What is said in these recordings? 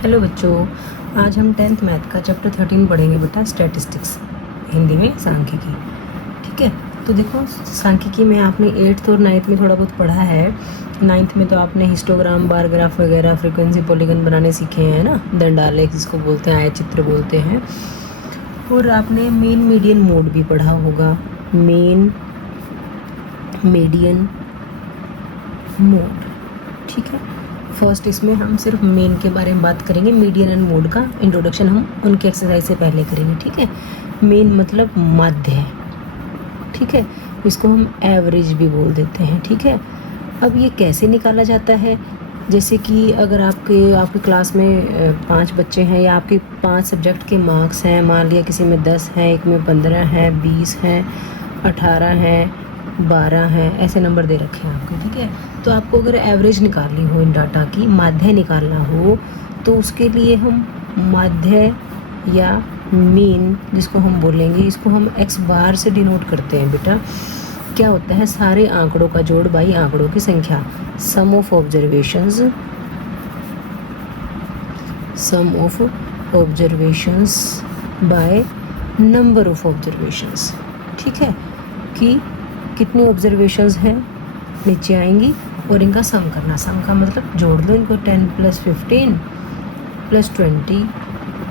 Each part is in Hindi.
हेलो बच्चों, आज हम 10th मैथ का चैप्टर 13 पढ़ेंगे बेटा, स्टैटिस्टिक्स, हिंदी में सांख्यिकी। ठीक है, तो देखो सांख्यिकी में आपने 8th और 9th में थोड़ा बहुत पढ़ा है। 9th में तो आपने हिस्टोग्राम, बार ग्राफ वगैरह, फ्रीक्वेंसी, पॉलीगन बनाने सीखे हैं ना, दंडालेख जिसको बोलते हैं, आयतचित्र बोलते हैं। और आपने मेन मीडियन मोड भी पढ़ा होगा, मेन मीडियन मोड। ठीक है, फर्स्ट इसमें हम सिर्फ मेन के बारे में बात करेंगे, मीडियन एंड मोड का इंट्रोडक्शन हम उनके एक्सरसाइज से पहले करेंगे। ठीक है, मेन मतलब माध्य है। ठीक है, इसको हम एवरेज भी बोल देते हैं। ठीक है, अब ये कैसे निकाला जाता है, जैसे कि अगर आपके क्लास में 5 बच्चे हैं या आपके 5 सब्जेक्ट के मार्क्स हैं, मान लिया किसी में 10 है, एक में 15 है, 20 है, 18 है, 12 है, ऐसे नंबर दे रखे हैं आपको। ठीक है, तो आपको अगर एवरेज निकालनी हो इन डाटा की, माध्य निकालना हो, तो उसके लिए हम माध्य या मीन जिसको हम बोलेंगे, इसको हम x बार से डिनोट करते हैं बेटा। क्या होता है, सारे आंकड़ों का जोड़ बाई आंकड़ों की संख्या, sum of observations, sum of observations by number of observations. ठीक है, कि कितनी ऑब्जर्वेशंस हैं नीचे आएंगी और इनका सम करना। सम का मतलब जोड़ लो इनको, 10 + 15 + 20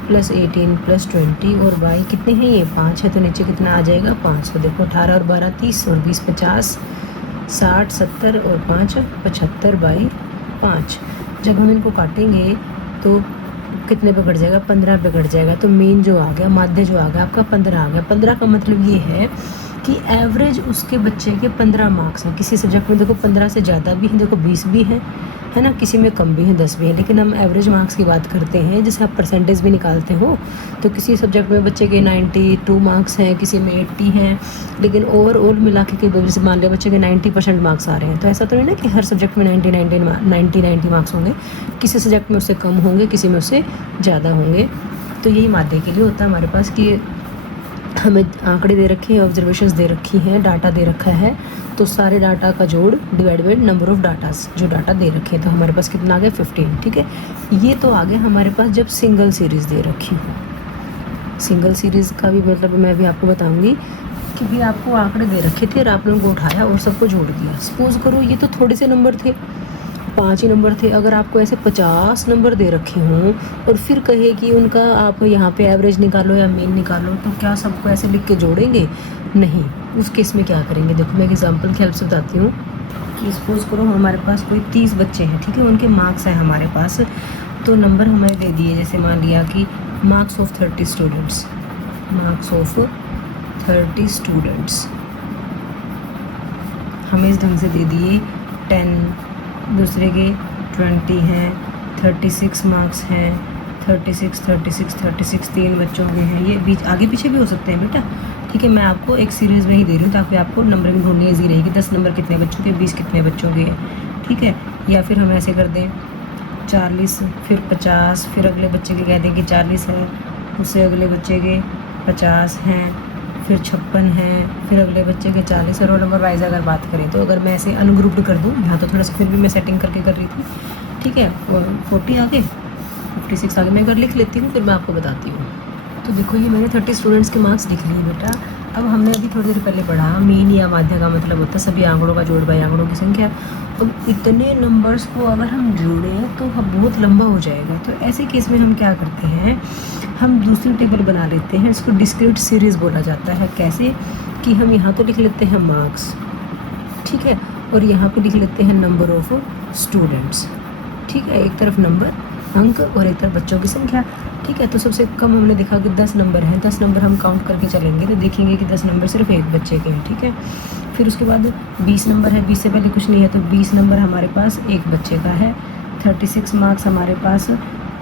+ 18 + 20 और बाई कितने हैं, ये 5 है, तो नीचे कितना आ जाएगा 500। देखो 18 और 12 30 और 20 50, 60 70 और 5 75 बाई 5। जब हम इनको काटेंगे तो कितने पे कट जाएगा, 15 पे कट जाएगा। तो मीन जो आ गया, माध्य जो आ गया आपका 15 आ गया। 15 का मतलब ये है कि एवरेज उसके बच्चे के 15 मार्क्स हैं। किसी सब्जेक्ट में देखो 15 से ज़्यादा भी हैं, देखो 20 भी हैं, है ना, किसी में कम भी है, 10 भी है, लेकिन हम एवरेज मार्क्स की बात करते हैं, जैसे आप परसेंटेज भी निकालते हो। तो किसी सब्जेक्ट में बच्चे के 92 मार्क्स हैं, किसी में 80 हैं, लेकिन ओवरऑल मिला के जैसे मान लिया बच्चे के 90% मार्क्स आ रहे हैं, तो ऐसा तो नहीं ना कि हर सब्जेक्ट में 90 मार्क्स होंगे। किसी सब्जेक्ट में उससे कम होंगे, किसी में उससे ज़्यादा होंगे। तो यही माध्य के लिए होता है हमारे पास कि हमें आंकड़े दे रखे हैं, ऑब्जर्वेशंस दे रखी हैं, डाटा दे रखा है, तो सारे डाटा का जोड़ divide by number of datas, जो डाटा दे रखे हैं। तो हमारे पास कितना आ गया 15। ठीक है, ये तो आ गया हमारे पास जब सिंगल सीरीज़ दे रखी हो। सिंगल सीरीज़ का भी मतलब मैं भी आपको बताऊंगी कि भी आपको आंकड़े दे रखे थे और आप लोगों को उठाया और सबको जोड़ दिया। सपोज करो ये तो थोड़े से नंबर थे, 5 ही नंबर थे, अगर आपको ऐसे 50 नंबर दे रखे हों और फिर कहे कि उनका आप यहाँ पे एवरेज निकालो या मीन निकालो, तो क्या सबको ऐसे लिख के जोड़ेंगे? नहीं। उस केस में क्या करेंगे, देखो मैं एक एग्जांपल की हेल्प से बताती हूँ कि सपोज करो हमारे पास कोई 30 बच्चे हैं। ठीक है, उनके मार्क्स हैं हमारे पास, तो नंबर हमें दे दिए, जैसे मान लिया कि marks of 30 students, marks of 30 students हमें इस ढंग से दे दिए, 10, दूसरे के 20 हैं, 36 मार्क्स हैं, 36 36 36 3 बच्चों के हैं। ये बीच आगे पीछे भी हो सकते हैं बेटा। ठीक है, मैं आपको एक सीरीज़ में ही दे रही हूँ ताकि आपको नंबरिंग ढूंढनी ईजी रहेगी। 10 नंबर कितने बच्चों के, 20 कितने बच्चों के हैं। ठीक है, या फिर हम ऐसे कर दें 40, फिर 50, फिर अगले बच्चे के कह दें कि 40 है, उससे अगले बच्चे के 50 हैं, फिर 56 हैं, फिर अगले बच्चे के 40। रोल नंबर वाइज अगर बात करें तो अगर मैं ऐसे अनग्रुप्ड कर दूँ, यहाँ तो थोड़ा सा फिर भी मैं सेटिंग करके कर रही थी। ठीक है, 40 आगे, 56 आगे, मैं अगर लिख लेती हूँ फिर मैं आपको बताती हूँ। तो देखो ये मैंने 30 स्टूडेंट्स के मार्क्स लिख लिए बेटा। अब हमने अभी थोड़ी देर पहले पढ़ा, मीन या माध्य का मतलब होता है सभी आंकड़ों का जोड़ बाई आंकड़ों की संख्या। अब इतने नंबर्स को अगर हम जोड़ें तो बहुत लंबा हो जाएगा। तो ऐसे केस में हम क्या करते हैं, हम दूसरी टेबल बना लेते हैं, इसको डिस्क्रीट सीरीज़ बोला जाता है। कैसे कि हम यहाँ तो लिख लेते हैं मार्क्स, ठीक है, और यहाँ पे लिख लेते हैं नंबर ऑफ स्टूडेंट्स। ठीक है, एक तरफ नंबर अंक और एक तरफ बच्चों की संख्या। ठीक है, तो सबसे कम हमने देखा कि 10 नंबर हैं। 10 नंबर हम काउंट करके चलेंगे तो देखेंगे कि 10 नंबर सिर्फ एक बच्चे के हैं। ठीक है, फिर उसके बाद 20 नंबर है, 20 से पहले कुछ नहीं है, तो 20 नंबर हमारे पास एक बच्चे का है। 36 मार्क्स हमारे पास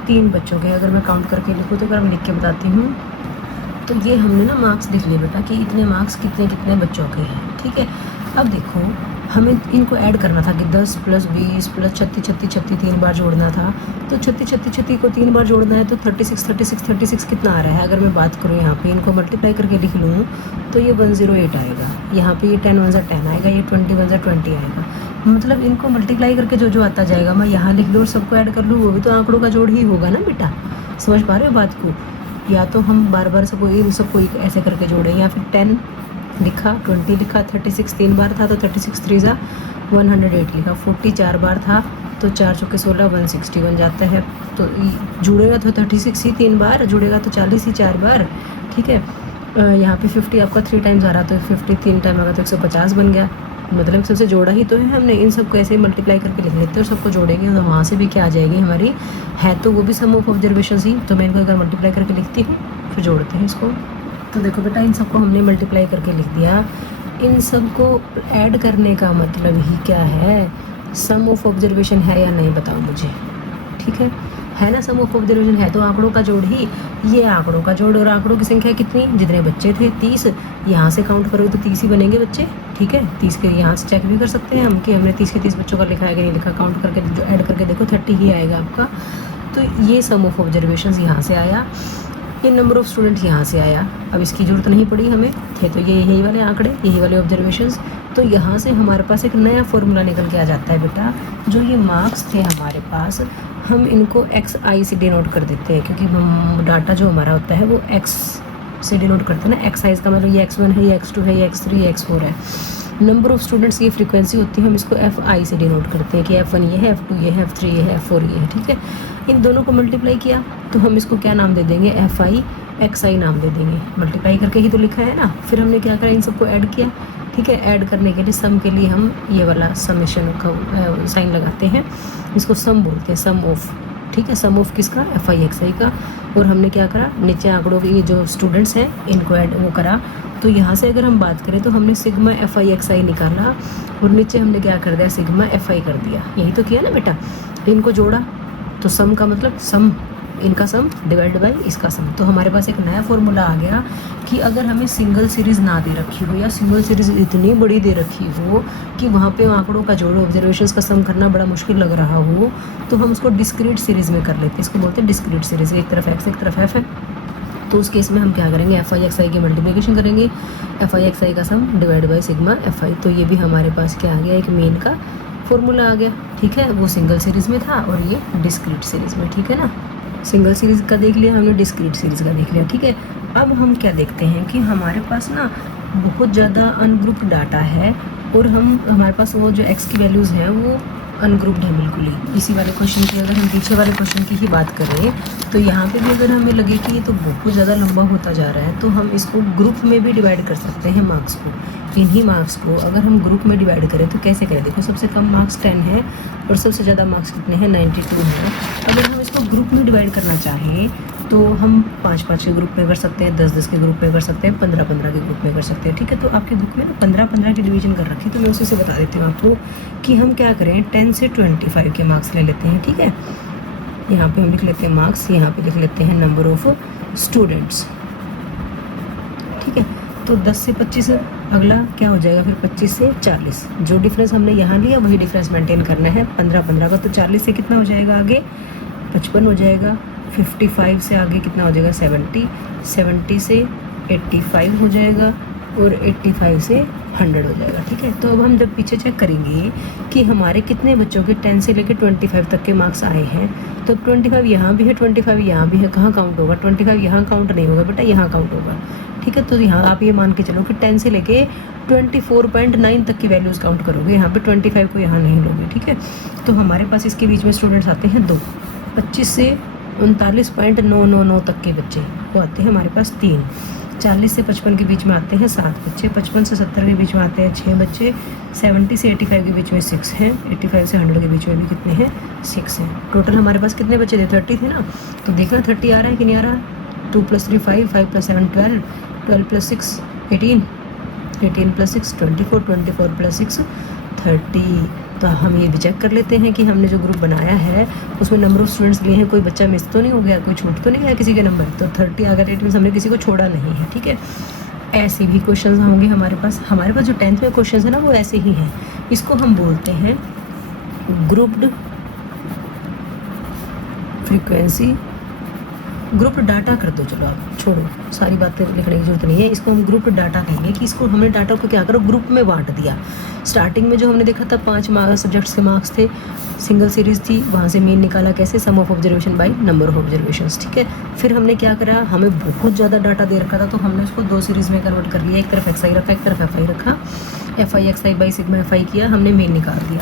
3 बच्चों के। अगर मैं काउंट करके लिखूँ तो अगर मैं लिख के बताती हूँ, तो ये हमने ना मार्क्स लिख लिए बेटा कि इतने मार्क्स कितने कितने बच्चों के हैं। ठीक है, अब देखो हमें इनको ऐड करना था कि 10 + 20 + 36 36 36 3 बार जोड़ना था। तो 36 36 36 को 3 बार जोड़ना है, तो 36 36 36 कितना आ रहा है, अगर मैं बात करूँ यहाँ पे इनको मल्टीप्लाई करके लिख लूँ तो ये 108 आएगा। यहाँ पे ये 10 × 10 आएगा, ये 20 × 20 आएगा। मतलब इनको मल्टीप्लाई करके जो जो आता जाएगा मैं यहाँ लिख लूँ और सबको ऐड कर लूँ, वो भी तो आंकड़ों का जोड़ ही होगा ना बेटा। समझ पा रहे हो बात को? या तो हम बार बार सबको ऐसे करके जोड़ें, या फिर 10 लिखा, 20 लिखा, 36 3 बार था तो 36 3 जा 108 लिखा, 40 4 बार था तो 4 चौके 16 160 बन जाता है। तो जुड़ेगा तो 36 ही 3 बार, जुड़ेगा तो 40 ही 4 बार, ठीक है। यहाँ पे 50 आपका 3 टाइम्स आ रहा तो 50 3 टाइम आ गया तो 150 बन गया। मतलब सबसे जोड़ा ही तो है हमने, इन सबको ऐसे ही मल्टीप्लाई करके लिख लेते हैं और सबको जोड़ेंगे तो वहाँ से भी क्या आ जाएगी हमारी, है तो वो भी सम ऑफ ऑब्जर्वेशन ही। तो मैं इनको अगर मल्टीप्लाई करके लिखती हूँ फिर जोड़ते हैं इसको। तो देखो बेटा इन सबको हमने मल्टीप्लाई करके लिख दिया। इन सबको ऐड करने का मतलब ही क्या है, सम ऑफ ऑब्जर्वेशन है या नहीं बताओ मुझे, ठीक है ना। सम ऑफ ऑब्जर्वेशन है तो आंकड़ों का जोड़ ही, ये आंकड़ों का जोड़ और आंकड़ों की संख्या कितनी, जितने बच्चे थे 30, यहाँ से काउंट करोगे तो 30 ही बनेंगे बच्चे, ठीक है। 30 के यहाँ से चेक भी कर सकते हैं हम कि हमने 30 के 30 बच्चों का लिखा है कि नहीं लिखा, काउंट करके जो ऐड करके देखो 30 ही आएगा आपका। तो ये सम ऑफ ऑब्जर्वेशन यहाँ से आया, ये नंबर ऑफ स्टूडेंट यहाँ से आया। अब इसकी ज़रूरत नहीं पड़ी हमें, थे तो ये यही वाले आंकड़े, यही वाले ऑब्जर्वेशंस। तो यहाँ से हमारे पास एक नया फॉर्मूला निकल के आ जाता है बेटा, जो ये मार्क्स थे हमारे पास हम इनको XI से डिनोट कर देते हैं, क्योंकि हम डाटा जो हमारा होता है वो X से डिनोट करते हैं ना। XI का मतलब ये X1 है, ये X2 है, ये X3 ये X4 है। नंबर ऑफ स्टूडेंट्स की फ्रीक्वेंसी होती है, हम इसको FI से डिनोट करते हैं कि F1 ये है, F2 ये है, F3 ये है, F4 ये है, ठीक है। इन दोनों को मल्टीप्लाई किया तो हम इसको क्या नाम दे देंगे, FI XI नाम दे देंगे। मल्टीप्लाई करके ही तो लिखा है ना। फिर हमने क्या करा, इन सबको ऐड किया, ठीक है। ऐड करने के लिए सम के लिए हम ये वाला समेशन का साइन लगाते हैं, इसको सम बोलते हैं, सम ऑफ, ठीक है। सम ऑफ किसका, FI XI का। और हमने क्या करा, नीचे आंकड़ों के जो स्टूडेंट्स हैं इनको ऐड वो करा। तो यहाँ से अगर हम बात करें तो हमने सिग्मा FI XI निकाला और नीचे हमने क्या कर दिया, सिग्मा FI कर दिया। यही तो किया ना बेटा, इनको जोड़ा तो सम का मतलब सम, इनका सम डिवाइड बाय इसका सम। तो हमारे पास एक नया फॉर्मूला आ गया कि अगर हमें सिंगल सीरीज़ ना दे रखी हो या सिंगल सीरीज़ इतनी बड़ी दे रखी हो कि वहाँ पे आंकड़ों का जोड़ ऑब्जर्वेशंस का सम करना बड़ा मुश्किल लग रहा हो, तो हम उसको डिस्क्रीट सीरीज़ में कर लेते हैं। इसको बोलते हैं डिस्क्रीट सीरीज़, एक तरफ X एक तरफ F है। तो उस केस में हम क्या करेंगे, FI XI की मल्टीप्लिकेशन करेंगे, FI XI का सम डिवाइड बाई सिग्मा FI। तो ये भी हमारे पास क्या आ गया, एक मेन का फॉर्मूला आ गया, ठीक है। वो सिंगल सीरीज़ में था और ये डिस्क्रीट सीरीज़ में, ठीक है ना। सिंगल सीरीज़ का देख लिया हमने, डिस्क्रीट सीरीज़ का देख लिया, ठीक है। अब हम क्या देखते हैं कि हमारे पास ना बहुत ज़्यादा अनग्रुप्ड डाटा है और हमारे पास वो जो x की वैल्यूज़ हैं वो अनग्रुप्ड है बिल्कुल ही। इसी वाले क्वेश्चन की अगर हम पीछे वाले क्वेश्चन की ही बात करें तो यहाँ पे भी अगर हमें लगे कि ये तो बहुत ज़्यादा लंबा होता जा रहा है तो हम इसको ग्रुप में भी डिवाइड कर सकते हैं मार्क्स को। इन्हीं मार्क्स को अगर हम ग्रुप में डिवाइड करें तो कैसे करें, देखो सबसे कम मार्क्स 10 है और सबसे ज़्यादा मार्क्स कितने हैं, 92 है। अगर हम इसको ग्रुप में डिवाइड करना चाहें तो हम 5-5 के ग्रुप में कर सकते हैं, 10-10 के ग्रुप में कर सकते हैं, 15-15 के ग्रुप में कर सकते हैं, ठीक है। तो आपके बुक में ना 15-15 की डिवीजन कर रखी, तो मैं उसी से बता देती हूँ आपको कि हम क्या करें, 10 से 25 के मार्क्स ले लेते हैं, ठीक है। यहाँ पे हम लिख लेते हैं मार्क्स, यहाँ पे लिख लेते हैं नंबर ऑफ स्टूडेंट्स, ठीक है। तो 10 से 25 अगला क्या हो जाएगा, फिर 25 से 40। जो डिफरेंस हमने यहाँ लिया वही डिफरेंस मेंटेन करना है 15-15 का। तो 40 से कितना हो जाएगा आगे, 55 हो जाएगा। 55 से आगे कितना हो जाएगा, 70 से 85 हो जाएगा और 85 से 100 हो जाएगा, ठीक है। तो अब हम जब पीछे चेक करेंगे कि हमारे कितने बच्चों के 10 से लेकर 25 तक के मार्क्स आए हैं, तो 25 यहाँ भी है, 25 यहाँ भी है, कहाँ काउंट होगा, 25 यहाँ काउंट नहीं होगा बेटा, यहाँ काउंट होगा, ठीक है। तो यहाँ आप ये मान के चलो कि 10 से लेके 24.9 तक की वैल्यूज़ काउंट करोगे, यहाँ पे 25 को यहाँ नहीं लोगे, ठीक है। तो हमारे पास इसके बीच में स्टूडेंट्स आते हैं 2, 25 से 39.999 तक के बच्चे वो आते हैं हमारे पास 3, 40 से 55 के बीच में आते हैं 7 बच्चे, 55 से 70 के बीच में आते हैं 6 बच्चे, 70 से 85 के बीच में 6 हैं, 85 से 100 के बीच में भी कितने हैं, 6 हैं। टोटल हमारे पास कितने बच्चे थे, 30 थे ना। तो देखना 30 आ रहा है कि नहीं आ रहा। 2 + 3 5, 5 + 7 12, 12 + 6 18, 18 + 6 24, 24 + 6 30। तो हम ये भी चेक कर लेते हैं कि हमने जो ग्रुप बनाया है उसमें नंबर ऑफ स्टूडेंट्स लिए हैं, कोई बच्चा मिस तो नहीं हो गया, कोई छूट तो नहीं गया किसी के नंबर। तो 30 आ गया, 8 हमने किसी को छोड़ा नहीं है, ठीक है। ऐसे भी क्वेश्चंस होंगे हमारे पास जो 10th में क्वेश्चंस है ना वो ऐसे ही हैं। इसको हम बोलते हैं ग्रुप्ड फ्रीक्वेंसी, ग्रुप डाटा कर दो, चलो आप छोड़ो, सारी बातें लिखने की जरूरत नहीं है। इसको हम ग्रुप डाटा कहेंगे कि इसको हमने डाटा को क्या करो, ग्रुप में बांट दिया। स्टार्टिंग में जो हमने देखा था 5 सब्जेक्ट्स के मार्क्स थे, सिंगल सीरीज थी, वहाँ से मीन निकाला कैसे, sum of observation by number of observations, ठीक है। फिर हमने क्या करा, हमें बहुत ज़्यादा डाटा दे रखा था तो हमने उसको 2 सीरीज़ में कन्वर्ट कर लिया, एक तरफ एक्स आई रखा, एक तरफ एफ आई रखा, F I x I by sigma F आई किया, हमने मीन निकाल दिया।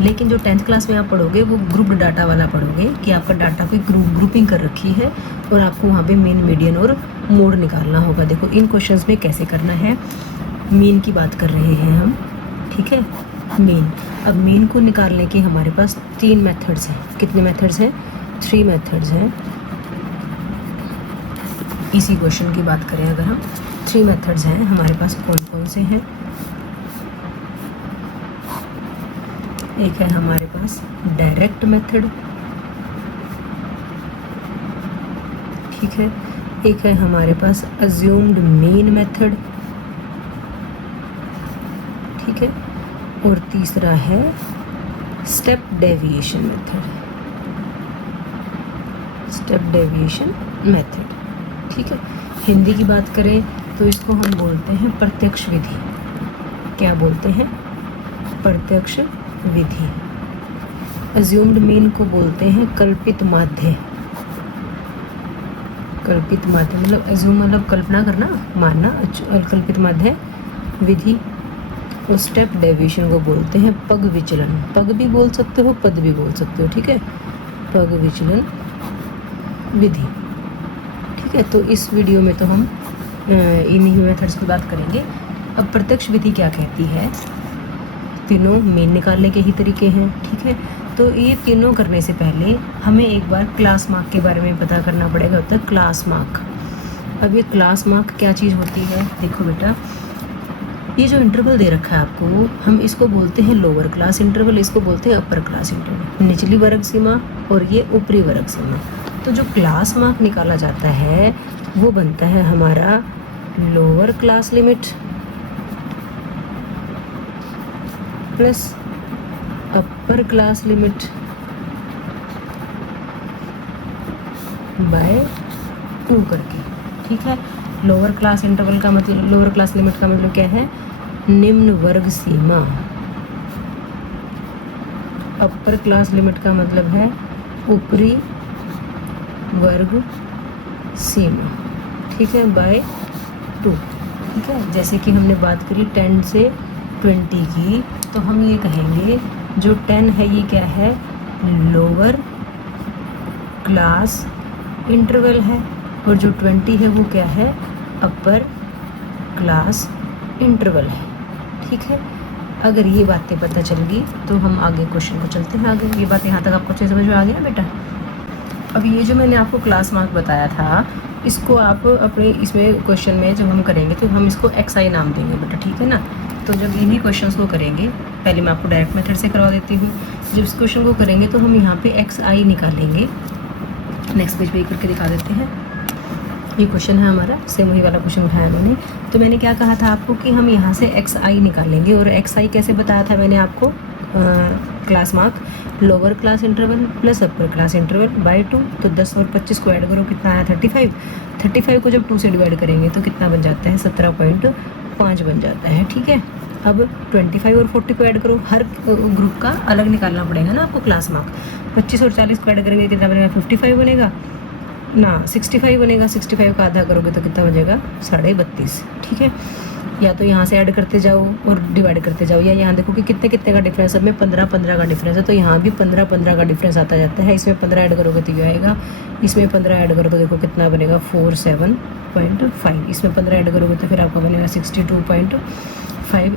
लेकिन जो 10th क्लास में आप पढ़ोगे वो ग्रुप डाटा वाला पढ़ोगे कि आपका डाटा कोई ग्रुपिंग कर रखी है और आपको वहाँ पे मीन, मीडियन और मोड निकालना होगा। देखो इन क्वेश्चंस में कैसे करना है, मीन की बात कर रहे हैं हम, ठीक है, मीन। अब मीन को निकालने के हमारे पास 3 मेथड्स हैं। कितने मेथड्स हैं? 3 मेथड्स हैं। इसी क्वेश्चन की बात करें अगर हम, 3 मेथड्स हैं हमारे पास। कौन कौन से हैं? एक है हमारे पास डायरेक्ट मेथड, ठीक है। एक है हमारे पास अज्यूम्ड मीन मेथड, ठीक है। और तीसरा है step deviation method, step deviation method, ठीक है। हिंदी की बात करें तो इसको हम बोलते हैं प्रत्यक्ष विधि। क्या बोलते हैं? प्रत्यक्ष विधि। अज्यूम्ड मीन को बोलते हैं कल्पित माध्य। कल्पित माध्य मतलब अज्यूम मतलब कल्पना करना, मानना, कल्पित माध्य विधि। और स्टेप डेविएशन को बोलते हैं पग विचलन। पग भी बोल सकते हो, पद भी बोल सकते हो, ठीक है, पग विचलन विधि, ठीक है। तो इस वीडियो में तो हम इन्हीं मेथड्स की बात करेंगे। अब प्रत्यक्ष विधि क्या कहती है? तीनों मीन निकालने के ही तरीके हैं, ठीक है। तो ये तीनों करने से पहले हमें एक बार क्लास मार्क के बारे में पता करना पड़ेगा। होता है क्लास मार्क। अब ये क्लास मार्क क्या चीज़ होती है? देखो बेटा, ये जो इंटरवल दे रखा है आपको, हम इसको बोलते हैं लोअर क्लास इंटरवल, इसको बोलते हैं अपर क्लास इंटरवल। निचली वर्ग सीमा और ये ऊपरी वर्ग सीमा। तो जो क्लास मार्क निकाला जाता है वो बनता है हमारा lower class limit plus upper class limit by 2 करके, ठीक है। लोअर क्लास इंटरवल का मतलब, लोअर क्लास लिमिट का मतलब क्या है? निम्न वर्ग सीमा। अपर क्लास लिमिट का मतलब है ऊपरी वर्ग सीमा, ठीक है, बाय 2, ठीक है। जैसे कि हमने बात करी 10 से 20 की, तो हम ये कहेंगे जो 10 है ये क्या है? लोअर क्लास इंटरवल है, और जो 20 है वो क्या है? अपर क्लास इंटरवल है, ठीक है। अगर ये बातें पता चल गई तो हम आगे क्वेश्चन को चलते हैं आगे। ये बात यहाँ तक आपको अच्छे समझ में आ गया बेटा? अब ये जो मैंने आपको क्लास मार्क बताया था, इसको आप अपने इसमें क्वेश्चन में जब हम करेंगे तो हम इसको एक्स आई नाम देंगे बेटा, ठीक है ना। तो जब इन्हीं क्वेश्चंस को करेंगे, पहले मैं आपको डायरेक्ट मेथड से करवा देती हूँ। जब इस क्वेश्चन को करेंगे तो हम यहाँ पे एक्स आई निकालेंगे। नेक्स्ट पेज पे करके दिखा देते हैं। ये क्वेश्चन है हमारा, सेम वही वाला क्वेश्चन उठाया मैंने। तो मैंने क्या कहा था आपको कि हम यहाँ से एक्स आई निकालेंगे। और एक्स आई कैसे बताया था मैंने आपको? Class mark lower class interval plus upper class interval by 2। तो 10 और 25 को ऐड करो, कितना आया? 35। 35 को जब 2 से डिवाइड करेंगे तो कितना बन जाता है? 17.5 बन जाता है, ठीक है। अब 25 और 40 को ऐड करो, हर ग्रुप का अलग निकालना पड़ेगा ना आपको क्लास मार्क। 25 और 40 को ऐड करेंगे कितना बनेगा? 55 बनेगा ना, 65 बनेगा। 65 का आधा करोगे तो कितना बनेगा? 32.5, ठीक है। या तो यहाँ से ऐड करते जाओ और डिवाइड करते जाओ, या यहाँ देखो कि कितने कितने का डिफरेंस है। अब में 15 का डिफरेंस है, तो यहाँ भी 15 का डिफरेंस आता जाता है। इसमें 15 ऐड करोगे तो ये आएगा, इसमें 15 ऐड करो तो देखो कितना बनेगा? 47.5। इसमें 15 ऐड करोगे तो फिर आपका बनेगा 62.5।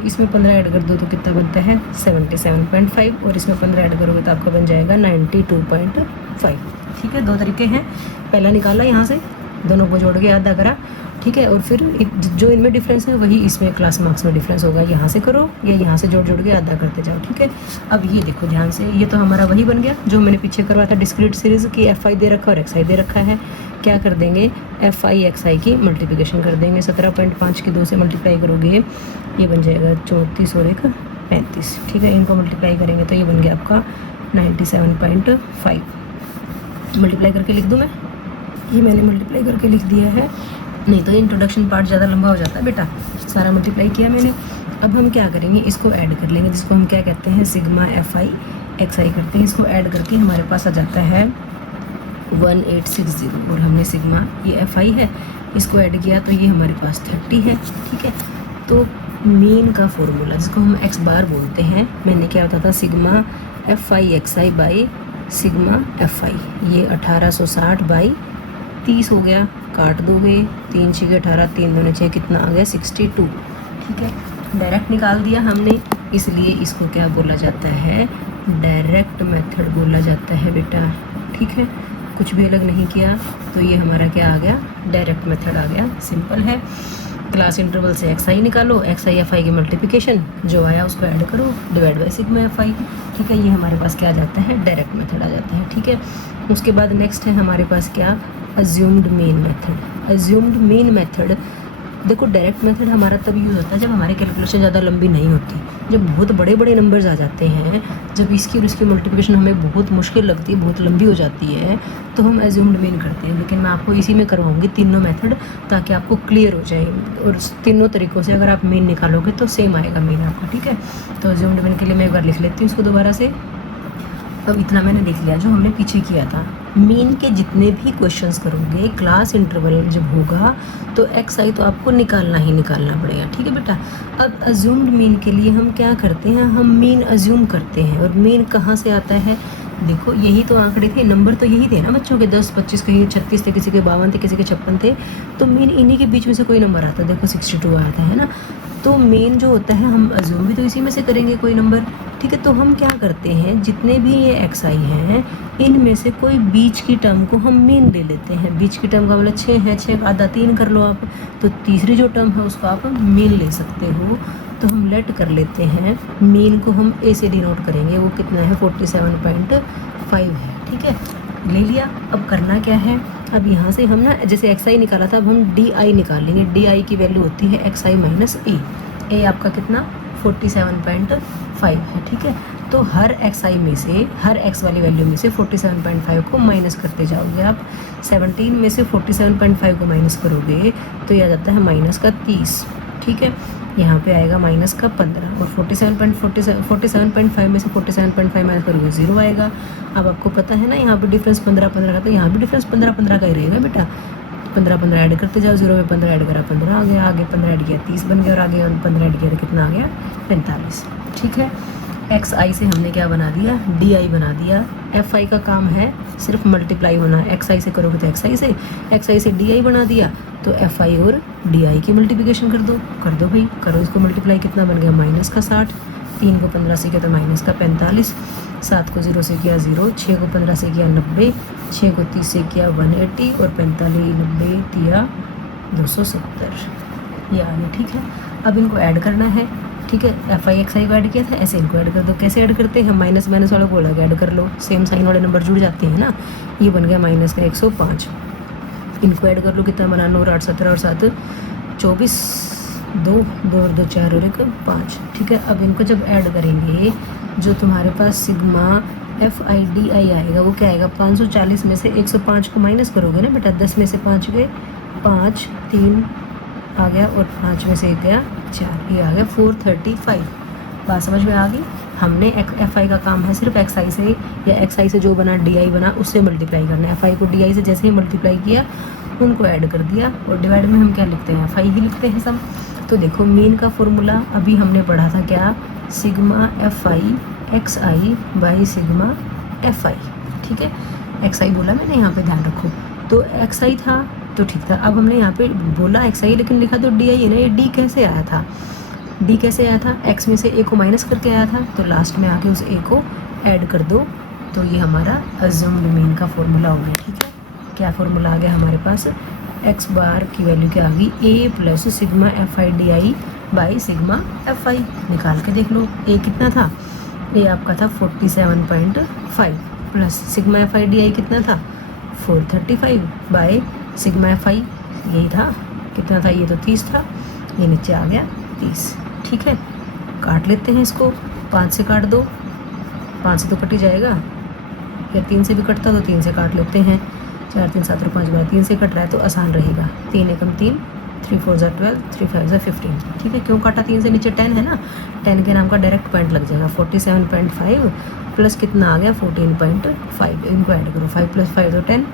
इसमें 15 ऐड कर दो तो कितना बनता है? 77.5। और इसमें 15 ऐड करोगे तो आपका बन जाएगा 92.5, ठीक है। 2 तरीके हैं। पहला निकाला यहाँ से, दोनों को जोड़ के आधा करा, ठीक है। और फिर जो इनमें डिफरेंस है वही इसमें क्लास मार्क्स में डिफरेंस होगा। यहाँ से करो या यहाँ से जोड़ के आधा करते जाओ, ठीक है। अब ये देखो ध्यान से, ये तो हमारा वही बन गया जो मैंने पीछे करवाया था डिस्क्रीट सीरीज की। एफ आई दे रखा और एक्स आई दे रखा है। क्या कर देंगे? एफ आई एक्स आई की मल्टीप्लिकेशन कर देंगे। 17.5 की 2 से मल्टीप्लाई करोगे, ये बन जाएगा 34 और 1 35, ठीक है। इनको मल्टीप्लाई करेंगे तो ये बन गया आपका 97.5। मल्टीप्लाई करके लिख दूँ मैं? ये मैंने मल्टीप्लाई करके लिख दिया है, नहीं तो इंट्रोडक्शन पार्ट ज़्यादा लंबा हो जाता है बेटा। सारा मल्टीप्लाई किया मैंने। अब हम क्या करेंगे, इसको ऐड कर लेंगे, जिसको हम क्या कहते हैं सिग्मा एफ आई एक्स आई करते हैं। इसको ऐड करके हमारे पास आ जाता है 1860, और हमने सिग्मा ये एफ आई है इसको ऐड किया तो ये हमारे पास 30 है। ठीक है, तो मीन का फॉर्मूला जिसको हम एक्स बार बोलते हैं, मैंने क्या होता था sigma F I x I by sigma F आई, ये 1860 बाई 30 हो गया, काट दोगे 3 6 18, 3 2 6 कितना आ गया 62। ठीक है, डायरेक्ट निकाल दिया हमने, इसलिए इसको क्या बोला जाता है डायरेक्ट मेथड बोला जाता है बेटा। ठीक है, कुछ भी अलग नहीं किया, तो ये हमारा क्या आ गया डायरेक्ट मेथड आ गया। सिंपल है, क्लास इंटरवल से एक्स आई निकालो, एक्स आई एफ आई की मल्टीप्लिकेशन जो आया उसको ऐड करो, डिवाइड बाई सिग्मा एफ आई। ठीक है, ये हमारे पास क्या आ जाता है डायरेक्ट मेथड आ जाता है। ठीक है, उसके बाद नेक्स्ट है हमारे पास क्या assumed mean method. Assumed mean method देखो, डायरेक्ट मेथड हमारा तब यूज़ होता है जब हमारी कैलकुलेशन ज़्यादा लंबी नहीं होती, जब बहुत बड़े बड़े नंबर्स आ जाते हैं, जब इसकी और इसकी मल्टीप्लिकेशन हमें बहुत मुश्किल लगती है, बहुत लंबी हो जाती है, तो हम एज्यूम्ड मीन करते हैं। लेकिन मैं आपको इसी में करवाऊंगी तीनों मेथड, ताकि आपको क्लियर हो जाए, और तीनों तरीक़ों से अगर आप मीन निकालोगे तो सेम आएगा मीन आपका। ठीक है, तो एज्यूम्ड मीन के लिए मैं एक बार लिख लेती हूँ इसको दोबारा से। अब इतना मैंने देख लिया जो हमने पीछे किया था। मीन के जितने भी क्वेश्चंस करोगे क्लास इंटरवल जब होगा तो एक्स आई तो आपको निकालना ही निकालना पड़ेगा। ठीक है बेटा, अब अज्यूम्ड मीन के लिए हम क्या करते हैं, हम मीन अज्यूम करते हैं। और मीन कहाँ से आता है, देखो यही तो आंकड़े थे, नंबर तो यही थे ना बच्चों के, 10 25 कहीं 36 थे, किसी के 52 थे, किसी के 56 थे, तो मीन इन्हीं के बीच में से कोई नंबर आता है। देखो 62 आया था, है ना। तो मेन जो होता है हम अज्यूम भी तो इसी में से करेंगे कोई नंबर। ठीक है, तो हम क्या करते हैं जितने भी ये एक्स आई हैं इनमें से कोई बीच की टर्म को हम मेन ले लेते हैं। बीच की टर्म का मतलब 6 है, 6 का आधा 3 कर लो आप, तो तीसरी जो टर्म है उसको आप मेन ले सकते हो। तो हम लेट कर लेते हैं, मेन को हम ए से डिनोट करेंगे, वो कितना है 47.5 है। ठीक है, ले लिया। अब करना क्या है, अब यहाँ से हम ना जैसे एक्स आई निकाला था, अब हम डी आई निकाल लेंगे। डी आई की वैल्यू होती है एक्स आई माइनस ए। ए आपका कितना 47.5 है। ठीक है, तो हर एक्स आई में से, हर एक्स वाली वैल्यू में से 47.5 को माइनस करते जाओगे आप। 17 में से 47.5 को माइनस करोगे तो यह आ जाता है माइनस का 30। ठीक है, यहाँ पे आएगा माइनस का 15, और 47.5 में से 47.5 माइनस करोगे 0 आएगा। अब आपको पता है ना यहाँ पे डिफरेंस 15 का, तो यहाँ भी डिफरेंस 15 का ही रहेगा बेटा। 15 ऐड करते जाओ, 0 में 15 ऐड करा 15 आ गया, आगे 15 ऐड किया 30 बन गया, और आगे 15 ऐड किया तो कितना आ गया 45। ठीक है, एक्स आई से हमने क्या बना दिया डी आई बना दिया। एफ आई का काम है सिर्फ मल्टीप्लाई होना, एक्स आई से करोगे तो एक्स आई से डी आई बना दिया, तो एफ आई और डी आई की मल्टीप्लिकेशन कर दो भाई, करो इसको मल्टीप्लाई। कितना बन गया माइनस का 60, 3 को 15 से किया तो माइनस का 45, 7 को 0 से किया 0, 6 को 15 से किया 90, 6 को 30 से किया 180, और 45 90 किया 270, ये आ गया। ठीक है, अब इनको ऐड करना है। ठीक है, एफ आई एक्स आई को ऐड किया था, ऐसे इनको ऐड कर दो। कैसे ऐड करते हैं, माइनस माइनस वाला को अलग ऐड कर लो, सेम साइन वाले नंबर जुड़ जाते हैं ना। ये बन गया माइनस का 105, इनको ऐड कर लो, कितना बना 9 8 17 और 7 24, 2 2 और 2 4 और 1 5। ठीक है, अब इनको जब ऐड करेंगे जो तुम्हारे पास sigma F I D I आएगा वो क्या आएगा, 540 में से 105 को माइनस करोगे ना बेटा, 10 में से 5 गए 5, 3 आ गया, और 5 में से 1 गया 4, ये आ गया 435। बात समझ में आ गई। हमने एफ आई का काम है सिर्फ एक्स आई से, या एक्स आई से जो बना डी आई बना उससे मल्टीप्लाई करना है। एफ आई को डी आई से जैसे ही मल्टीप्लाई किया उनको ऐड कर दिया, और डिवाइड में हम क्या लिखते हैं एफ आई ही लिखते हैं सब। तो देखो मीन का फॉर्मूला अभी हमने पढ़ा था क्या, sigma F I x I by sigma F आई। ठीक है, एक्स आई बोला मैंने, यहाँ पे ध्यान रखो, तो एक्स आई था तो ठीक था। अब हमने यहाँ पे बोला एक्स आई लेकिन लिखा तो डी आई है ना, ये डी कैसे आया था, डी कैसे आया था, एक्स में से ए को माइनस करके आया था, तो लास्ट में आके उस ए को ऐड कर दो, तो ये हमारा अज्यूम्ड मीन का फॉर्मूला हो गया। ठीक है, क्या फॉर्मूला आ गया हमारे पास, एक्स बार की वैल्यू क्या आ गई, A plus sigma F I D I by sigma F I. निकाल के देख लो, ए कितना था, ए आपका था 47.5 plus sigma F I D आई कितना था 435 बाई सिग्मा एफ आई, यही था, कितना था ये तो 30 था, ये नीचे आ गया 30। ठीक है, काट लेते हैं इसको, 5 से काट दो, 5 से तो कट ही जाएगा, या 3 से भी कटता तो 3 से काट लेते हैं, 4 3 7 और 5 12, 3 से कट रहा है तो आसान रहेगा। 3 एकम 3, 3 4 ज़ा 12, 3 5 ज़ा 15। ठीक है, क्यों काटा 3 से नीचे 10 है ना, 10 के नाम का डायरेक्ट पॉइंट लग जाएगा। 47.5 प्लस कितना आ गया 14.5, इनको ऐड करो। 5 + 5 तो 10,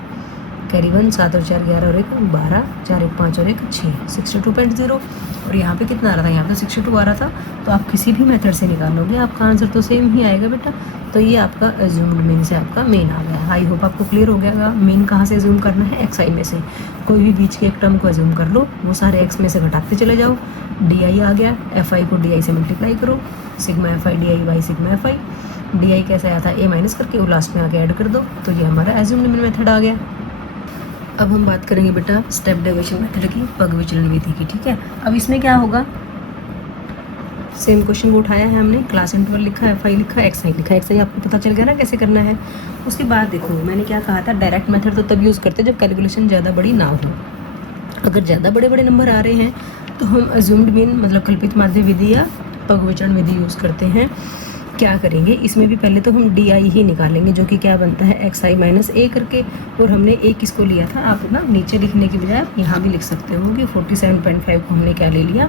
कैरी 1, 7 और 4 11 और 1 12, 4 1 5 और 1 6, 62.0। और यहाँ पे कितना आ रहा था, यहाँ पे 62 आ रहा था। तो आप किसी भी मेथड से निकालोगे आपका आंसर तो सेम ही आएगा बेटा। तो ये आपका अज्यूम्ड मीन से आपका मेन आ गया। आई होप आपको क्लियर हो गया। मेन कहाँ से अज्यूम करना है, एक्स आई में से। कोई भी बीच के एक टर्म को अज्यूम कर लो, वो सारे एक्स में से घटाते चले जाओ। डी आई आ गया, एफ आई को डी आई से मल्टीप्लाई करो, sigma F I D I by sigma F I. D आई कैसे आया था, ए माइनस करके वो लास्ट में आके ऐड कर दो, तो ये हमारा अज्यूम्ड मीन मेथड आ गया। अब हम बात करेंगे बेटा स्टेप डेविएशन मेथड की, पग विचलन विधि की। ठीक है, अब इसमें क्या होगा, सेम क्वेश्चन को उठाया है हमने, क्लास इंटरवल लिखा है, एफ आई लिखा है, एक्स आई लिखा है। एक्स आई आपको पता चल गया ना कैसे करना है। उसके बाद देखो मैंने क्या कहा था, डायरेक्ट मेथड तो तब यूज़ करते हैं जब कैलकुलेशन ज़्यादा बड़ी ना हो। अगर ज़्यादा बड़े बड़े नंबर आ रहे हैं तो हम अज्यूम्ड मीन मतलब कल्पित माध्य विधि या पग विचलन विधि यूज़ करते हैं। क्या करेंगे, इसमें भी पहले तो हम डी आई ही निकालेंगे, जो कि क्या बनता है एक्स आई माइनस ए करके। और हमने ए किसको लिया था, आप ना नीचे लिखने की बजाय आप यहाँ भी लिख सकते हो कि 47.5 को हमने क्या ले लिया,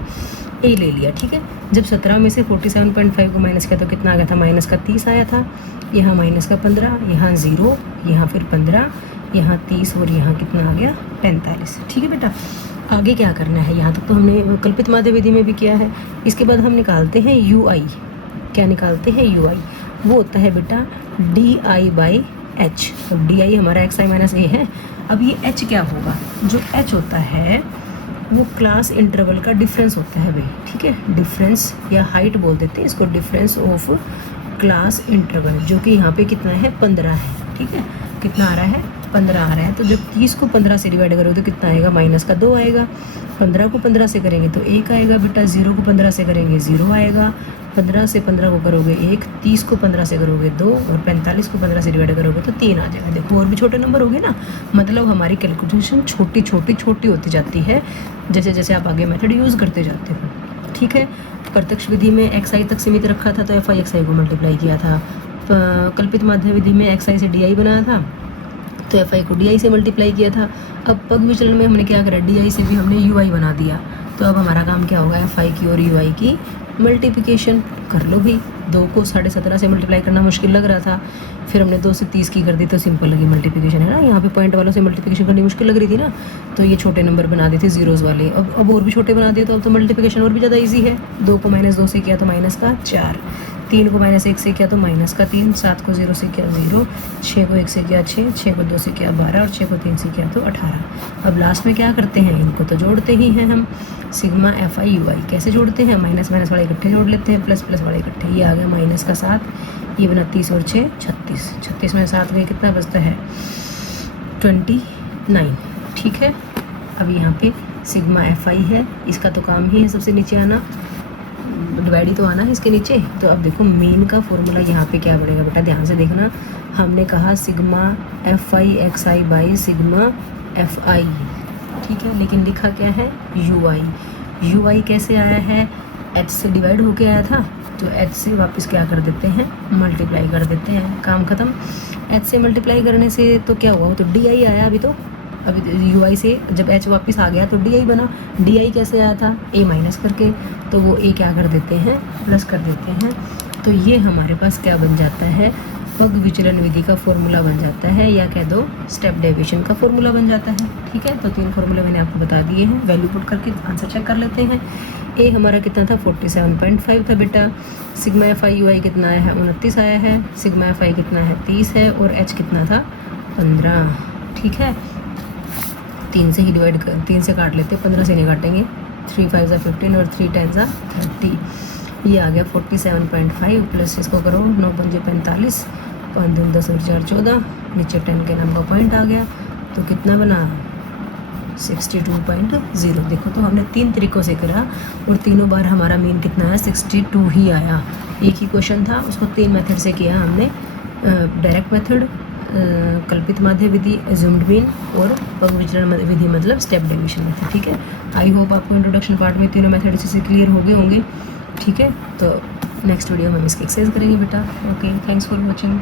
ए ले लिया। ठीक है, जब 17 में से 47.5 को माइनस किया तो कितना आ गया था, माइनस का 30 आया था। यहाँ माइनस का 15, यहाँ 0, यहाँ फिर 15, यहाँ 30 और यहाँ कितना आ गया 45। ठीक है बेटा, आगे क्या करना है, यहाँ तक तो हमने कल्पित माध्य विधि में भी किया है। इसके बाद हम निकालते हैं यू आई। क्या निकालते हैं, यू आई। वो होता है बेटा डी आई बाई एच। और डी आई हमारा एक्स आई माइनस ए है। अब ये एच क्या होगा, जो एच होता है वो क्लास इंटरवल का डिफरेंस होता है भाई। ठीक है, डिफरेंस या हाइट बोल देते हैं इसको, डिफरेंस ऑफ क्लास इंटरवल, जो कि यहाँ पे कितना है 15 है। ठीक है, कितना आ रहा है 15 आ रहा है। तो जब 30 को 15 से डिवाइड करोगे तो कितना आएगा, माइनस का 2 आएगा। 15 को 15 से करेंगे तो 1 आएगा बेटा। 0 को 15 से करेंगे 0 आएगा। 15 से 15 को करोगे 1, 30 को 15 से करोगे 2 और 45 को 15 से डिवाइड करोगे तो 3 आ जाएगा। देखो और भी छोटे नंबर हो गए ना, मतलब हमारी कैलकुलेशन छोटी छोटी छोटी होती जाती है जैसे जैसे आप आगे मेथड यूज़ करते जाते हो। ठीक है, प्रत्यक्ष विधि में एक्स आई तक सीमित रखा था तो एफ आई एक्स आई को मल्टीप्लाई किया था। कल्पित माध्य विधि में एक्स आई से डी आई बनाया था तो एफ आई को डी आई से मल्टीप्लाई किया था। अब पग विचलन में हमने क्या करा, डी आई से भी हमने यू आई बना दिया। तो अब हमारा काम क्या होगा, एफ आई की और यू आई की मल्टीप्लिकेशन कर लो भाई। 2 को 17.5 से मल्टीप्लाई करना मुश्किल लग रहा था, फिर हमने 2 से 30 की कर दी तो सिंपल लगी मल्टीप्लिकेशन, है ना। यहाँ पे पॉइंट वालों से मल्टीप्लिकेशन करनी मुश्किल लग रही थी ना, तो ये छोटे नंबर बना दिए थे जीरोज़ वाले। अब और भी छोटे बना दिए तो अब तो मल्टीप्लिकेशन और भी ज़्यादा ईजी है। 2 को -2 से किया तो माइनस का 4, 3 को -1 से किया तो माइनस का 3, 7 को 0 से किया 0, 6 को 1 से किया 6, 6 को 2 से किया 12 और 6 को 3 से किया तो 18। अब लास्ट में क्या करते हैं, इनको तो जोड़ते ही हैं हम। सिग्मा एफ आई यू आई कैसे जोड़ते हैं, माइनस माइनस वाले इकट्ठे जोड़ लेते हैं, प्लस प्लस वाले इकट्ठे। ये आ गया माइनस का 7, ये 29 और 6 36, 36 में 7 गए कितना बचता है 29। ठीक है, अब यहाँ पे सिग्मा एफ आई है, इसका तो काम ही है सबसे नीचे आना, डिवाइड ही तो आना है इसके नीचे। तो अब देखो मीन का फॉर्मूला यहाँ पे क्या बनेगा बेटा, ध्यान से देखना। हमने कहा sigma F I x I by sigma F आई। ठीक है, लेकिन लिखा क्या है यू आई। यू आई कैसे आया है, एच से डिवाइड होके आया था तो एच से वापस क्या कर देते हैं, मल्टीप्लाई कर देते हैं, काम ख़त्म। एच से मल्टीप्लाई करने से तो क्या हुआ, तो डी आई आया। अभी यू आई से जब एच वापस आ गया तो डी आई बना। डी आई कैसे आया था, ए माइनस करके, तो वो ए क्या कर देते हैं, प्लस कर देते हैं। तो ये हमारे पास क्या बन जाता है, पग विचलन विधि का फॉर्मूला बन जाता है, या कह दो स्टेप डेविएशन का फॉर्मूला बन जाता है। ठीक है, तो 3 फॉर्मूले मैंने आपको बता दिए हैं। वैल्यू पुट करके आंसर चेक कर लेते हैं। ए हमारा कितना था 47.5 था बेटा। सिग्मा एफ आई यू आई कितना आया है 29 आया है। सिग्मा एफ आई कितना है 30 है और एच कितना था 15। ठीक है, 3 से ही डिवाइड कर, 3 से काट लेते हैं, 15 से नहीं काटेंगे। 3 5 ज़ा 15 और 3 10 ज़ा 30। ये आ गया 47.5 प्लस इसको करो 9 पंजे 45, 5 दूनी 10 और 4 14, नीचे 10 के नाम का पॉइंट आ गया तो कितना बना 62.0। देखो तो हमने 3 तरीक़ों से करा और तीनों बार हमारा मीन कितना है 62 ही आया। एक ही क्वेश्चन था, उसको 3 मेथड से किया हमने, डायरेक्ट मेथड, कल्पित माध्य विधि अज्यूम्ड मीन और पग विचलन विधि मतलब स्टेप डेविएशन मेथड। ठीक है, आई होप आपको इंट्रोडक्शन पार्ट में तीनों मेथड अच्छे से क्लियर हो गए होंगे। ठीक है, तो नेक्स्ट वीडियो में हम इसकी एक्सरसाइज करेंगे बेटा। Okay, thanks for watching.